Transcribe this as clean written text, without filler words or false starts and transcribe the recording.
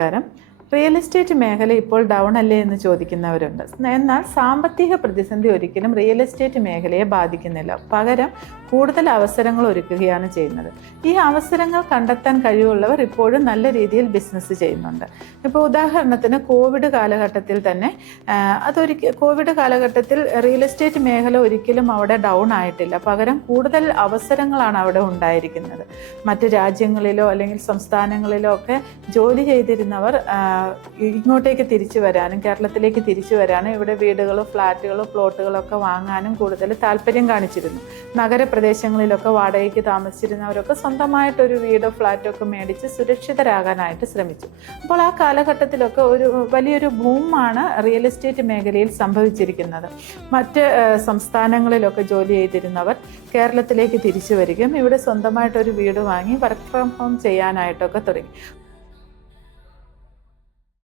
നമസ്കാരം. Real estate മേഖല ഇപ്പോൾ ഡൗൺ അല്ലേ എന്ന് ചോദിക്കുന്നവരുണ്ട്. എന്നാൽ സാമ്പത്തിക പ്രതിസന്ധി ഒരിക്കലും റിയൽ എസ്റ്റേറ്റ് മേഖലയെ ബാധിക്കുന്നില്ല. പകരം കൂടുതൽ അവസരങ്ങൾ ഒരുക്കുകയാണ് ചെയ്യുന്നത്. ഈ അവസരങ്ങൾ കണ്ടെത്താൻ കഴിവുള്ളവർ ഇപ്പോഴും നല്ല രീതിയിൽ ബിസിനസ് ചെയ്യുന്നുണ്ട്. ഇപ്പോൾ ഉദാഹരണത്തിന് കോവിഡ് കാലഘട്ടത്തിൽ തന്നെ കോവിഡ് കാലഘട്ടത്തിൽ റിയൽ എസ്റ്റേറ്റ് മേഖല ഒരിക്കലും അവിടെ ഡൗൺ ആയിട്ടില്ല. പകരം കൂടുതൽ അവസരങ്ങളാണ് അവിടെ ഉണ്ടായിരിക്കുന്നത്. മറ്റ് രാജ്യങ്ങളിലോ അല്ലെങ്കിൽ സംസ്ഥാനങ്ങളിലോ ഒക്കെ ജോലി ചെയ്തിരുന്നവർ ഇങ്ങോട്ടേക്ക് തിരിച്ചു വരാനും കേരളത്തിലേക്ക് തിരിച്ചു വരാനും ഇവിടെ വീടുകളോ ഫ്ലാറ്റുകളോ പ്ലോട്ടുകളോ ഒക്കെ വാങ്ങാനും കൂടുതൽ താല്പര്യം കാണിച്ചിരുന്നു. നഗരപ്രദേശങ്ങളിലൊക്കെ വാടകയ്ക്ക് താമസിച്ചിരുന്നവരൊക്കെ സ്വന്തമായിട്ടൊരു വീടോ ഫ്ലാറ്റോ ഒക്കെ മേടിച്ച് സുരക്ഷിതരാകാനായിട്ട് ശ്രമിച്ചു. അപ്പോൾ ആ കാലഘട്ടത്തിലൊക്കെ ഒരു വലിയൊരു ബൂമാണ് റിയൽ എസ്റ്റേറ്റ് മേഖലയിൽ സംഭവിച്ചിരിക്കുന്നത്. മറ്റ് സംസ്ഥാനങ്ങളിലൊക്കെ ജോലി ചെയ്തിരുന്നവർ കേരളത്തിലേക്ക് തിരിച്ചു വരികയും ഇവിടെ സ്വന്തമായിട്ടൊരു വീട് വാങ്ങി വർക്ക് ഫ്രം ഹോം ചെയ്യാനായിട്ടൊക്കെ തുടങ്ങി.